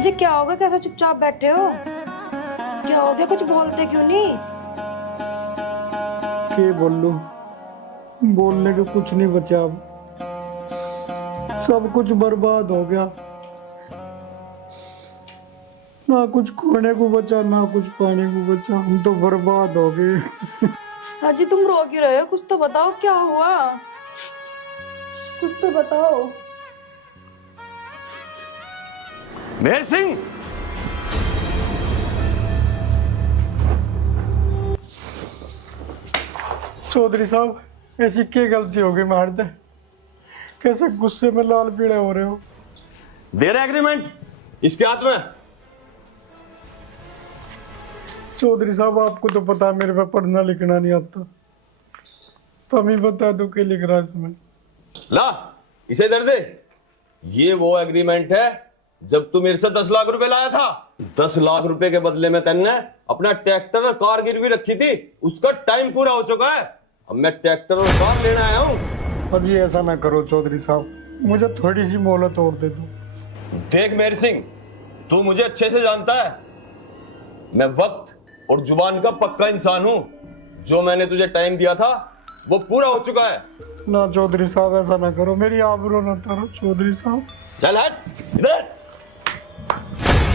अजय क्या हो गया, कैसा चुपचाप बैठे हो? क्या हो गया, कुछ बोलते क्यों नहीं? के बोलूं, बोलने को कुछ नहीं बचा अब। सब कुछ बर्बाद हो गया, ना कुछ खोने को बचा ना कुछ पाने को बचा। हम तो बर्बाद हो गए। अजय तुम रो क्यों रहे हो? कुछ तो बताओ, क्या हुआ? कुछ तो बताओ। मेहर सिंह, चौधरी साहब, ऐसी क्या गलती हो गई मारते? कैसे गुस्से में लाल पीले हो रहे हो? दे रहा एग्रीमेंट इसके हाथ में। चौधरी साहब, आपको तो पता है मेरे पे पढ़ना लिखना नहीं आता, तो मैं बता दो क्या लिख रहा है इसमें। ला इसे इधर दे। ये वो एग्रीमेंट है जब तू मेरे से 10 लाख रुपए लाया था। 10 लाख रुपए के बदले में तन्ने अपना ट्रैक्टर और कार गिरवी रखी थी, उसका टाइम पूरा हो चुका है। अब मैं ट्रैक्टर और कार लेने आया हूं। अजी ऐसा ना करो चौधरी साहब, मुझे थोड़ी सी मोहलत और दे दो। देख मेहर सिंह, तू मुझे अच्छे से जानता है, मैं वक्त और जुबान का पक्का इंसान हूं। जो मैंने तुझे टाइम दिया था वो पूरा हो चुका है। ना चौधरी साहब, ऐसा ना करो, मेरी आबरू ना तारो चौधरी साहब। चल हट इधर,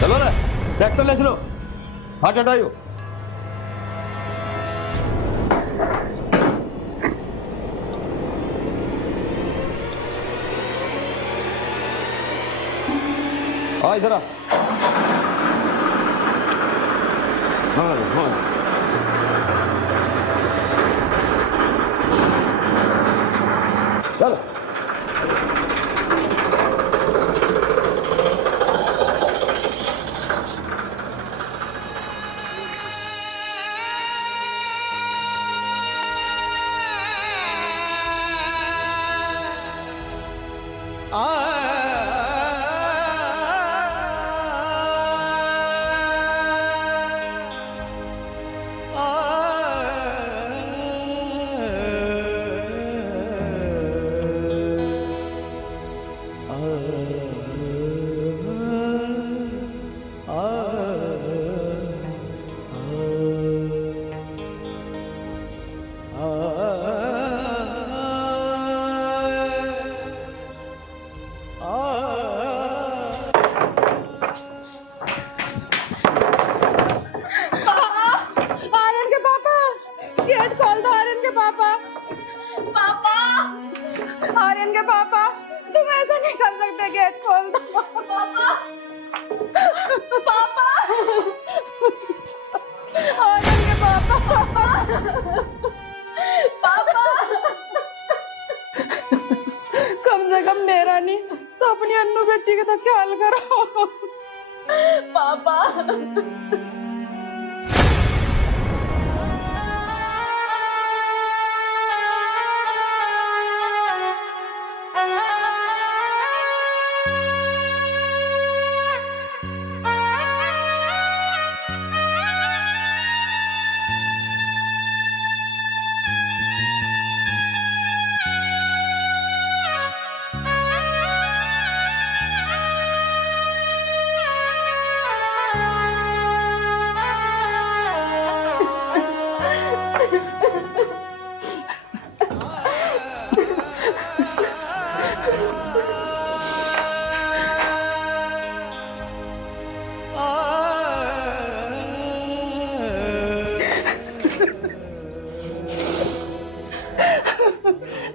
चलो ना ट्रैक्टर ले चलो। हट हटाइयो। आ इधर आ। हाँ। चलो आर्यन के पापा, गेट खोल दो। आर्यन के पापा, आर्यन के पापा, तुम ऐसा नहीं कर सकते, गेट खोल दो। पापा, आर्यन के पापा, कम से कम मेरा नहीं तो अपनी अन्नू बेटी का तो ख्याल करो। पापा,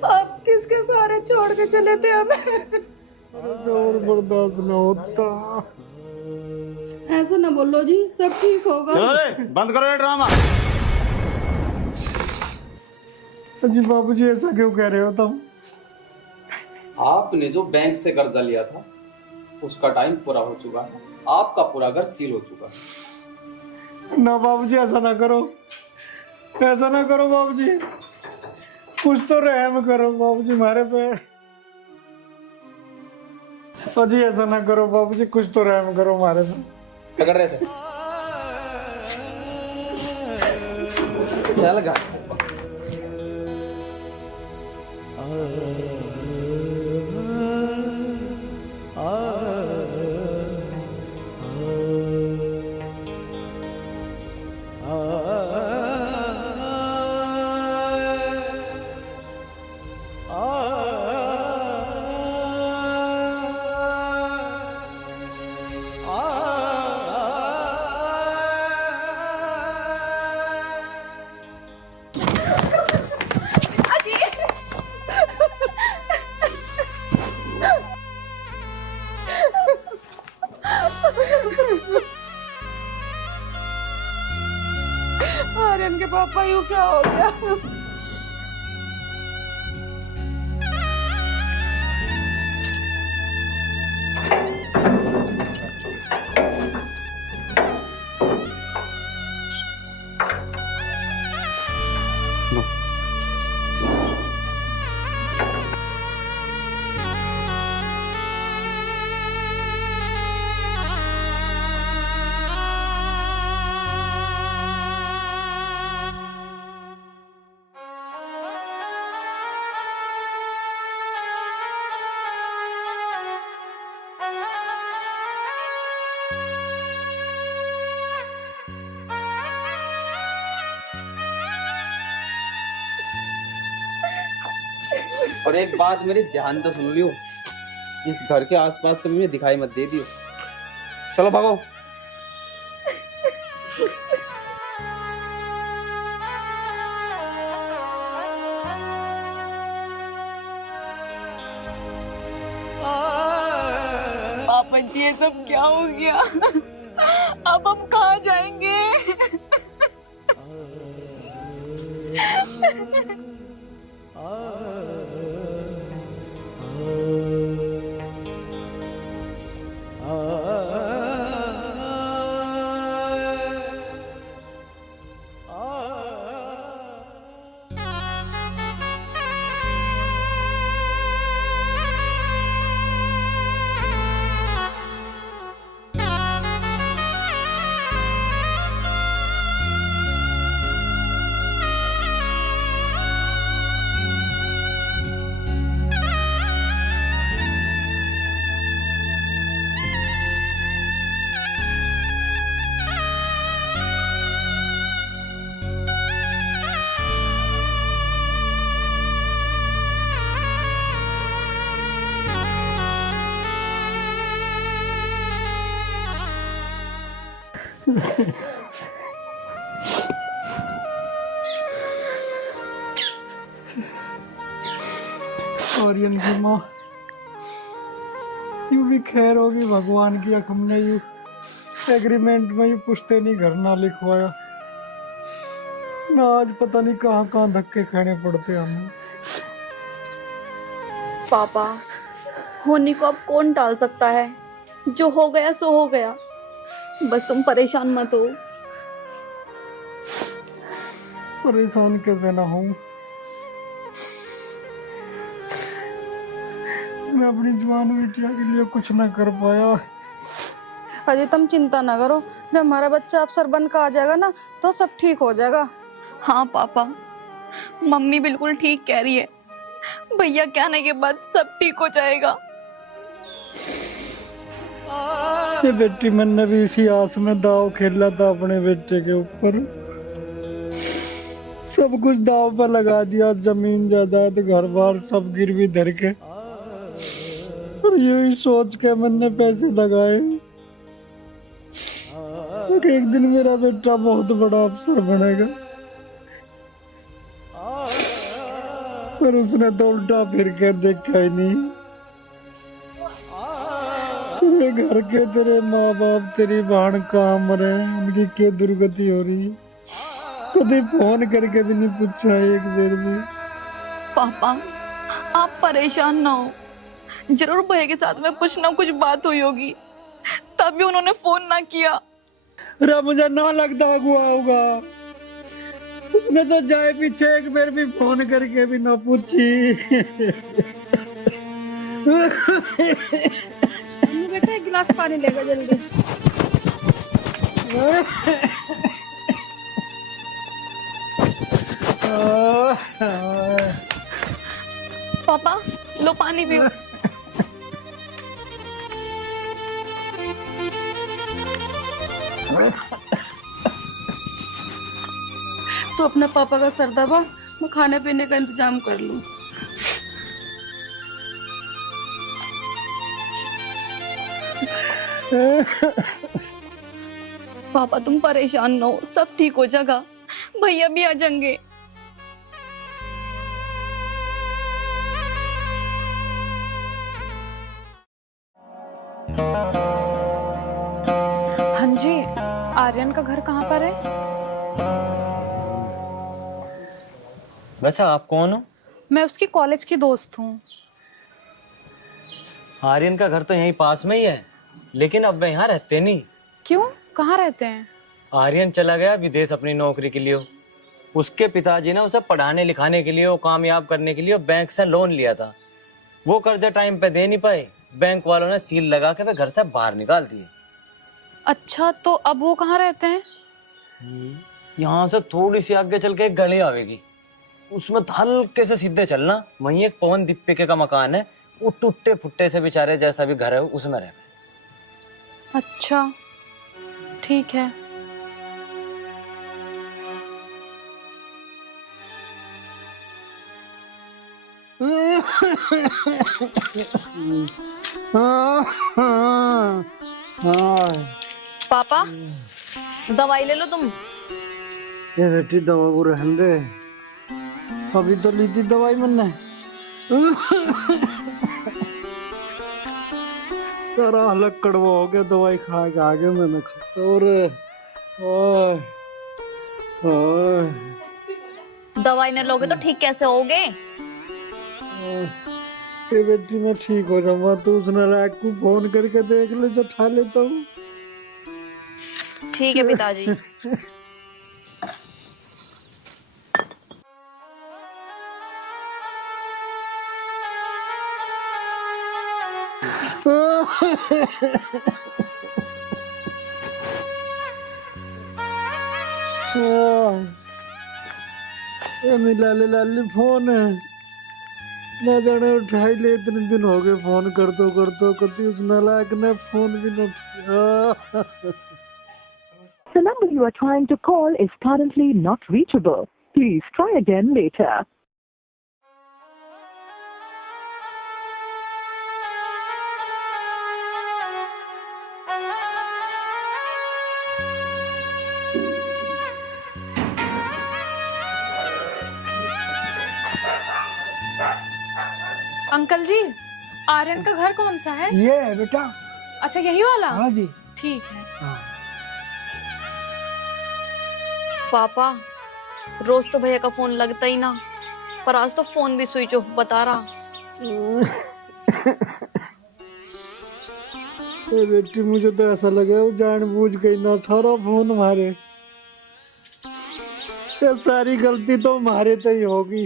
आप किसके सहारे छोड़ के चले थे हमें? और बर्दाश्त न होता। ऐसा ना बोलो जी, सब ठीक होगा। चलो रे, बंद करो ये ड्रामा। अजी बाबूजी, ऐसा क्यों कह रहे हो तुम? आपने जो बैंक से कर्जा लिया था उसका टाइम पूरा हो चुका है। आपका पूरा घर सील हो चुका है। ना बाबूजी, ऐसा ना करो, ऐसा ना करो बाबूजी, कुछ तो रहम करो बाबूजी हमारे पे। अजी ऐसा ना करो बाबूजी, कुछ तो रहम करो हमारे पे। पकड़ रहे थे, चल गा। जाएंगे पापा, यूं क्या हो गया? और एक बात मेरी ध्यान तो सुन लियो, इस घर के आसपास कभी मुझे दिखाई मत दे दियो। चलो भागो। पापा जी ये सब क्या हो गया? अब हम कहाँ जाएंगे? और इनकी माँ यूं भी खैर होगी भगवान की, हमने यूं एग्रीमेंट में यूं पुश्ते नहीं घर ना लिखवाया ना, आज पता नहीं कहाँ कहाँ धक्के खाने पड़ते हमें। पापा, होने को अब कौन टाल सकता है? जो हो गया सो हो गया, बस तुम परेशान मत हो। परेशान कैसे ना हूँ, मैं अपनी जवान बिटिया के लिए कुछ ना कर पाया। अजय तुम चिंता ना करो, जब हमारा बच्चा अफसर बन कर आ जाएगा ना तो सब ठीक हो जाएगा। हाँ पापा, मम्मी बिल्कुल ठीक कह रही है, भैया के आने के बाद सब ठीक हो जाएगा। ये बेटी मैंने भी इसी आस में दाव खेला था अपने बेटे के ऊपर, सब कुछ दाव पर लगा दिया, जमीन जायदाद घर बार सब गिरवी धर के, और यही सोच के मैंने पैसे लगाए कि एक दिन मेरा बेटा बहुत बड़ा अफसर बनेगा, पर उसने तो उल्टा फिर के देखा ही नहीं। तेरे घर के तेरे माँ बाप तेरी बहन कहाँ मरे, उनकी क्या दुर्गति हो रही, कभी फोन करके भी नहीं पूछा एक बार भी। पापा आप परेशान ना हो, जरूर भैया के साथ में कुछ ना कुछ बात हुई होगी, तभी उन्होंने फोन ना किया। अरे मुझे ना लगता हुआ होगा, उसने तो जाए पीछे एक बार भी फोन करके भी ना पूछी। बेटा एक गिलास पानी लेगा जल्दी। पापा लो पानी पियो। तो अपने पापा का सर दबा, मैं खाने पीने का इंतजाम कर लूं। पापा तुम परेशान ना हो, सब ठीक हो जाएगा, भैया भी आ जाएंगे। हाँ जी, आर्यन का घर कहाँ पर है? वैसे आप कौन हो? मैं उसकी कॉलेज की दोस्त हूँ। आर्यन का घर तो यहीं पास में ही है, लेकिन अब वे यहाँ रहते नहीं। क्यों, कहाँ रहते हैं? आर्यन चला गया विदेश अपनी नौकरी के लिए। उसके पिताजी ने उसे पढ़ाने लिखाने के लिए और कामयाब करने के लिए बैंक से लोन लिया था। वो कर्जा टाइम पे दे नहीं पाए, बैंक वालों ने सील लगा के वे घर से बाहर निकाल दिए। अच्छा, तो अब वो कहाँ रहते हैं? यहाँ से थोड़ी सी आगे चल के एक गली आवेगी, उसमें हल्के से सीधे चलना, वहीं एक पवन दीपिके का मकान है। वो टूटे फुट्टे से बेचारे जैसा भी घर है उसमें रह। अच्छा, ठीक है। पापा दवाई ले लो तुम। ये बेटी दवा को रहने दे, अभी तो ली थी दवाई मैंने। तेरा अलग कड़वा हो गया दवाई खा के आगे मैंने और ओए ओए दवाई नहीं लोगे तो ठीक कैसे होगे? ये बेटी मैं ठीक हो जाऊंगा, तू उस नालायक को फोन करके देख ले जो ठा लेता हूँ। ठीक है पिताजी। ये मेरा लाली फोन है ना, जाने उठाई ले, इतने दिन हो गए फोन करते कभी उस नालायक ने फोन भी न उठाया। The number you are trying to call is currently not reachable. Please try again later. Uncle जी, आर्यन का घर कौन सा है? ये है बेटा। अच्छा, यही वाला? हाँ जी। ठीक है। हाँ। पापा रोज तो भैया का फोन लगता ही ना, पर आज तो फोन भी स्विच ऑफ बता रहा। ये बेटी मुझे तो ऐसा लगा वो जानबूझ के ना उठा फोन मारे। ये सारी गलती तो हमारे तो ही होगी।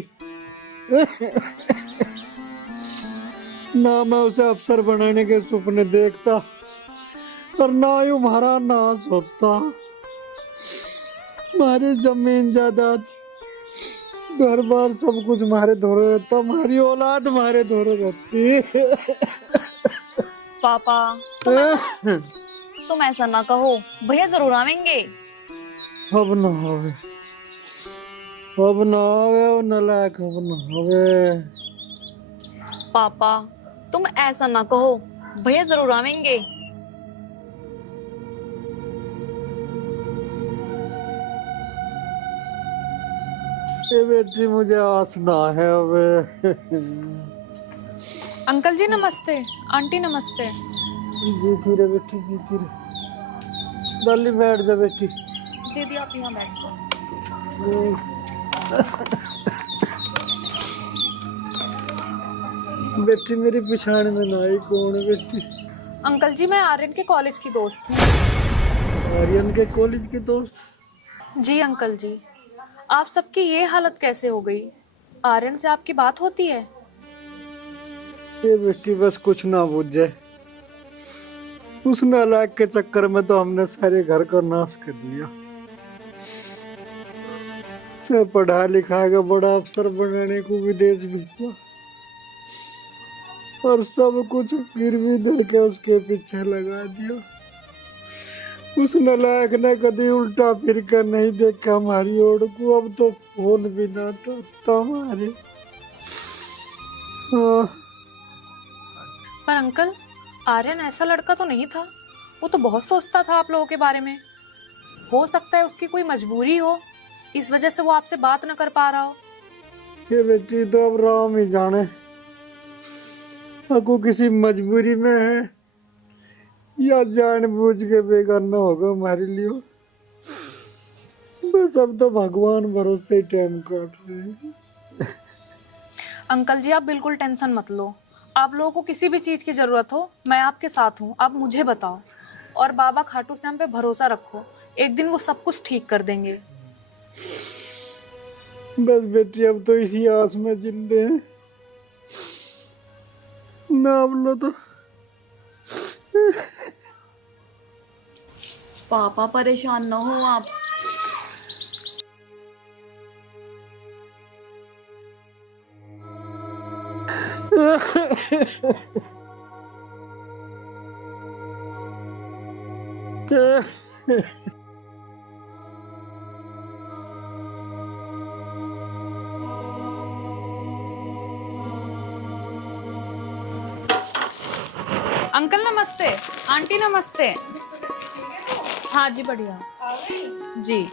ना मैं उसे अफसर बनाने के सपने देखता और ना ही हमारा नाश होता। हमारी जमीन जायदाद घर बार सब कुछ हमारे धोरे रहता, हमारी औलाद हमारे धोरे रहती। पापा तुम ऐसा ना कहो, भैया जरूर आवेंगे। अब ना होवे, अब ना होवे, वो नालायक अब ना होवे। पापा तुम ऐसा ना कहो, भैया जरूर आवेंगे। ये बेटी मुझे आस ना है अब। अंकल जी नमस्ते, आंटी नमस्ते। जीती रे बेटी, जीती रे। डाली बैठ जा बेटी। दीदी आप यहाँ बैठ जाओ। बेटी मेरी पिछाड़ में ना आई कौन है बेटी? अंकल जी, मैं आर्यन के कॉलेज की दोस्त हूँ। आर्यन के कॉलेज की दोस्त? जी अंकल जी, आप सबकी ये हालत कैसे हो गई? आर्यन से आपकी बात होती है? ये बेटी बस कुछ ना बुझ जाए, उस नालायक के चक्कर में तो हमने सारे घर का नाश कर लिया। से पढ़ा लिखा के बड़ा अफसर बनाने को विदेश भेजा और सब कुछ गिरवी दे के उसके पीछे लगा दिया। उस नालायक ने कभी उल्टा फिर कर नहीं देखा हमारी ओर को, अब तो फोन भी ना उठाता हमारे। पर अंकल, आर्यन ऐसा लड़का तो नहीं था। वो तो बहुत सोचता था आप लोगों के बारे में। हो सकता है उसकी कोई मजबूरी हो, इस वजह से वो आपसे बात न कर पा रहा हो। ये बेटी तो अब राम ही जाने, आपको किसी मजबूरी में है या जानबूझ के बेगाना होगा हमारे लिए। बस अब तो भगवान भरोसे टाइम काट रहे हैं। अंकल जी आप बिल्कुल टेंशन मत लो, आप लोगों को किसी भी चीज की जरूरत हो मैं आपके साथ हूँ, आप मुझे बताओ। और बाबा खाटू श्याम पे भरोसा रखो, एक दिन वो सब कुछ ठीक कर देंगे। बस बेटी अब तो इसी आस में जिंदे हैं, ना बोलो तो। पापा परेशान ना हो आप। अंकल नमस्ते, आंटी नमस्ते। हाँ जी बढ़िया जी।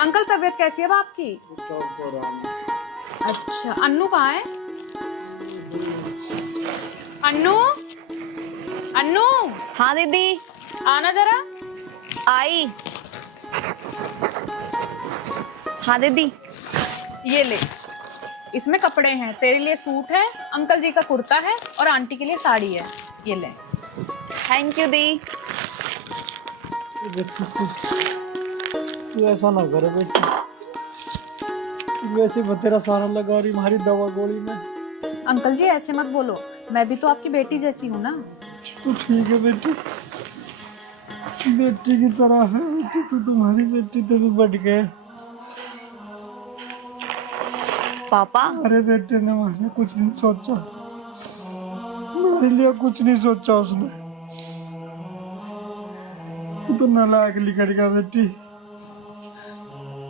अंकल तबीयत कैसी है अब आपकी? अच्छा अन्नू कहाँ है? अन्नू, अन्नू हाँ दीदी आना जरा। आई। हाँ दीदी ये ले, इसमें कपड़े हैं, तेरे लिए सूट है, अंकल जी का कुर्ता है और आंटी के लिए साड़ी है, ये ले। थैंक यू दी। तू ऐसा ना करे बेटी, वैसे बतेरा सारा लगा रही हमारी दवा गोली में। अंकल जी ऐसे मत बोलो, मैं भी तो आपकी बेटी जैसी हूँ ना। तू ठीक है बेटी, बेटी की तरह है बेटी, तू तुम्हारी बेटी तो भी बढ़ गए। पापा अरे बेटे ने मैंने कुछ नहीं सोचा, मेरे लिए कुछ नहीं सोचा उसने। तू तो नालायक निकलेगा बेटी।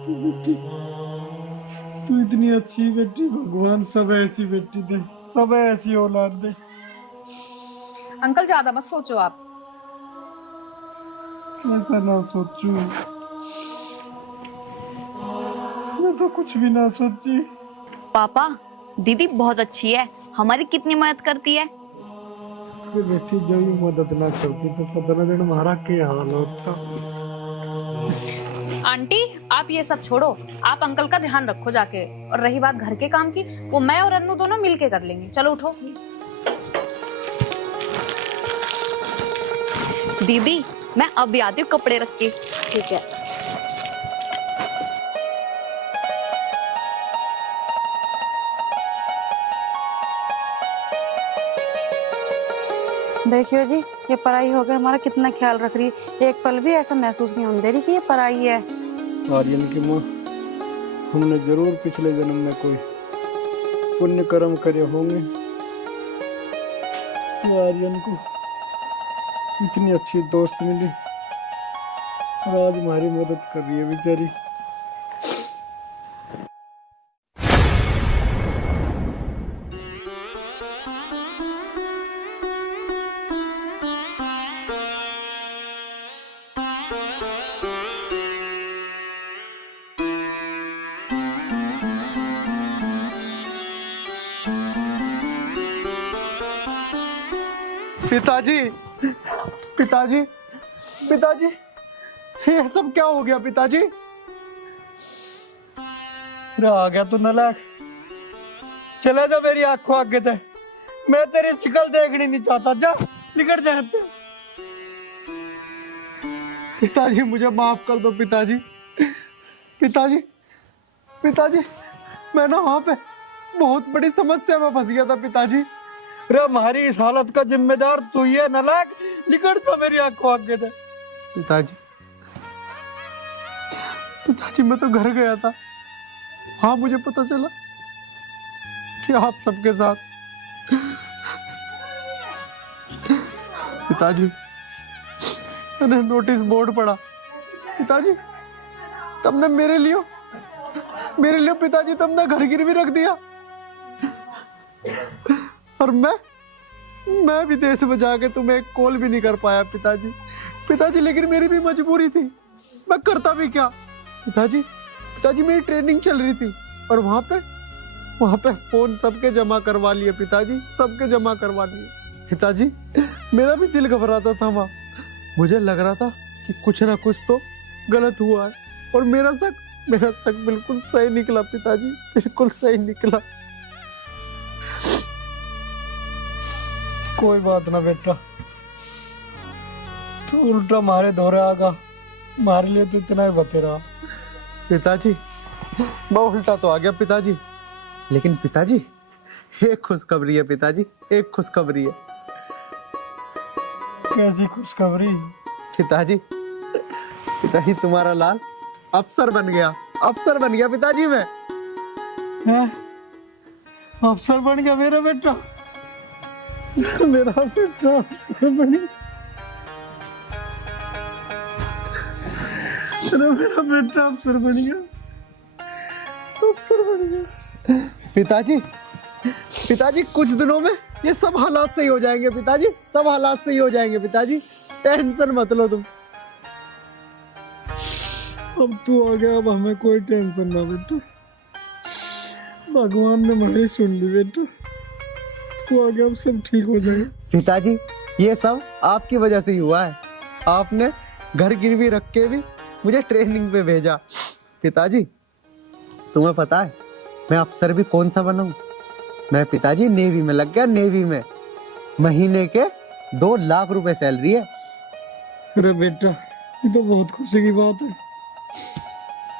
बेटी तू इतनी अच्छी बेटी, भगवान सब ऐसी बेटी दे, सब ऐसी औलाद दे। अंकल ज्यादा मत सोचो आप। ऐसा ना सोचू, मैं तो कुछ भी ना सोची। पापा दीदी बहुत अच्छी है, हमारी कितनी मदद करती है। ये बेटी जो भी मदद ना करती तो पता ना दिन हमारा क्या हाल होता। आंटी आप ये सब छोड़ो, आप अंकल का ध्यान रखो जाके, और रही बात घर के काम की, वो मैं और अन्नू दोनों मिलके कर लेंगे। चलो उठो। दीदी मैं अभी आती हूँ कपड़े रख के। ठीक है। देखियो जी, ये पराई होकर हमारा कितना ख्याल रख रही है, एक पल भी ऐसा महसूस नहीं होने दे रही कि ये पराई है। आर्यन की माँ, हमने जरूर पिछले जन्म में कोई पुण्य कर्म करे होंगे, आर्यन को इतनी अच्छी दोस्त मिली और आज हमारी मदद कर रही है बेचारी। पिताजी, पिताजी, पिताजी, ये सब क्या हो गया पिताजी? अरे आ गया तू नालायक, चले जा मेरी आंखों आगे से, मैं तेरी शक्ल देखनी नहीं चाहता, जा निकट जाते। पिताजी मुझे माफ कर दो पिताजी, पिताजी, पिताजी, मैं ना वहां पे बहुत बड़ी समस्या में फंस गया था पिताजी। अरे हमारी इस हालत का जिम्मेदार तू ही है नालायक, निकट तो मेरी आंखों आगे से। पिताजी, पिताजी मैं तो घर गया था, हाँ मुझे पता चला कि आप सबके साथ। पिताजी मैंने नोटिस बोर्ड पढ़ा पिताजी, तुमने मेरे लिए पिताजी तुमने घर गिरवी रख दिया, और मैं विदेश में जाके तुम्हें एक कॉल भी नहीं कर पाया पिताजी। पिताजी लेकिन मेरी भी मजबूरी थी, मैं करता भी क्या पिताजी। पिताजी मेरी ट्रेनिंग चल रही थी और वहां पे फोन सबके जमा करवा लिए पिताजी, सबके जमा करवा लिए पिताजी। मेरा भी दिल घबराता था वहां, मुझे लग रहा था कि कुछ ना कुछ तो गलत हुआ है, और मेरा शक बिल्कुल सही निकला पिताजी, बिल्कुल सही निकला। कोई बात ना बेटा, तू उल्टा मारे धोरे आगा, मारे लिए तो इतना ही बतेरा। पिताजी बहुत उल्टा तो आ गया पिताजी, लेकिन पिताजी एक खुशखबरी है पिताजी, एक खुशखबरी है। कैसी खुशखबरी? पिताजी पिताजी तुम्हारा लाल अफसर बन गया, अफसर बन गया पिताजी मैं। हैं? अफसर बन गया मेरा बेटा? मेरा बेटा अफसर बन गया? मेरा बेटा अफसर बन गया, अफसर बन गया। पिताजी पिताजी कुछ दिनों में ये सब हालात सही हो जाएंगे पिताजी, सब हालात सही हो जाएंगे पिताजी, टेंशन मत लो तुम। अब तू आ गया, अब हमें कोई टेंशन ना बेटा, भगवान ने हमारी सुन ली बेटा, तू आ गया, अब सब ठीक हो जाएगा। पिताजी ये सब आपकी वजह से ही हुआ है, आपने घर गिरवी रख के भी मुझे ट्रेनिंग पे भेजा। पिताजी तुम्हें पता है मैं अफसर भी कौन सा बना हूं? मैं पिताजी नेवी में लग गया, नेवी में। महीने के 2 लाख रुपए सैलरी है। अरे बेटा ये तो बहुत खुशी की बात है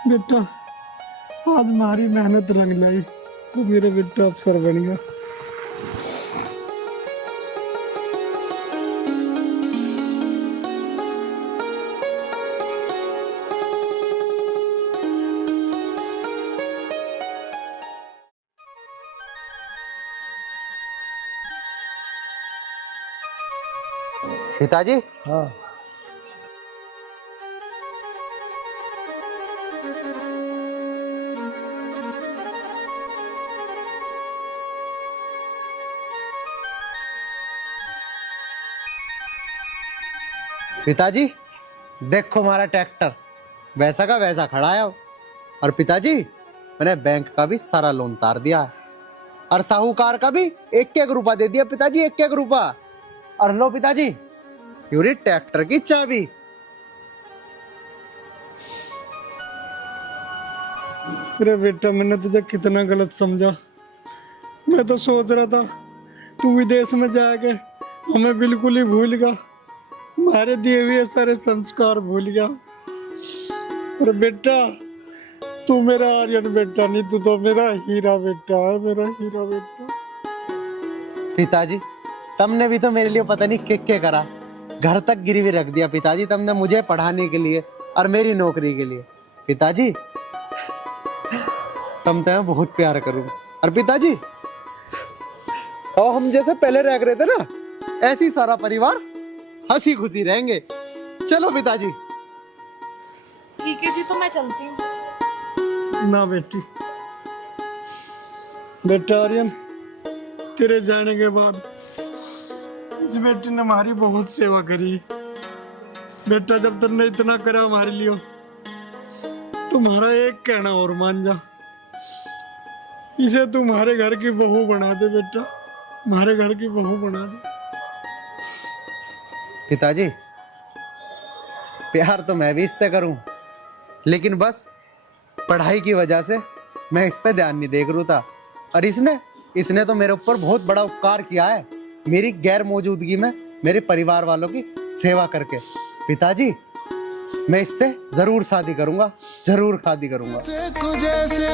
बेटा, आज हमारी मेहनत रंग लाई, तो मेरा बेटा अफसर बन गया। पिताजी हाँ पिताजी देखो हमारा ट्रैक्टर वैसा का वैसा खड़ा है। और पिताजी मैंने बैंक का भी सारा लोन उतार दिया है, और साहूकार का भी 1-1 रुपया दे दिया पिताजी, 1-1 रुपया। और लो पिताजी पूरी ट्रैक्टर की चाबी। अरे बेटा मैंने तुझे कितना गलत समझा, मैं तो सोच रहा था तू विदेश में जाके हमें बिल्कुल ही भूल गया, हमारे दिए हुए सारे संस्कार भूल गया। अरे बेटा तू मेरा आर्यन बेटा नहीं, तू तो मेरा हीरा बेटा है, मेरा हीरा बेटा। पिताजी तुमने भी तो मेरे लिए पता नहीं क्या करा, घर तक गिरवी रख दिया पिताजी तुमने मुझे पढ़ाने के लिए और मेरी नौकरी के लिए। पिताजी तुम तो मैं बहुत प्यार करूं। और पिताजी और हम जैसे पहले रह रहे थे ना, ऐसी सारा परिवार हंसी खुशी रहेंगे। चलो पिताजी। ठीक है जी, तो मैं चलती हूँ। ना बेटी, बेटा आर्यन तेरे जाने के बाद इस बेटी ने हमारी बहुत सेवा करी बेटा। जब तुमने इतना करा हमारे लिए, तुम्हारा एक कहना और मान जा, इसे तुम्हारे घर की बहू बना दे बेटा, हमारे घर की बहू बना दे। पिताजी प्यार तो मैं भी इससे करूं, लेकिन बस पढ़ाई की वजह से मैं इस पे ध्यान नहीं देख रहा था। और इसने तो मेरे ऊपर बहुत बड़ा उपकार किया है, मेरी गैर मौजूदगी में मेरे परिवार वालों की सेवा करके। पिताजी मैं इससे जरूर शादी करूंगा, जरूर शादी करूंगा। जैसे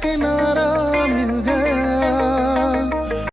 किनारा मिल गया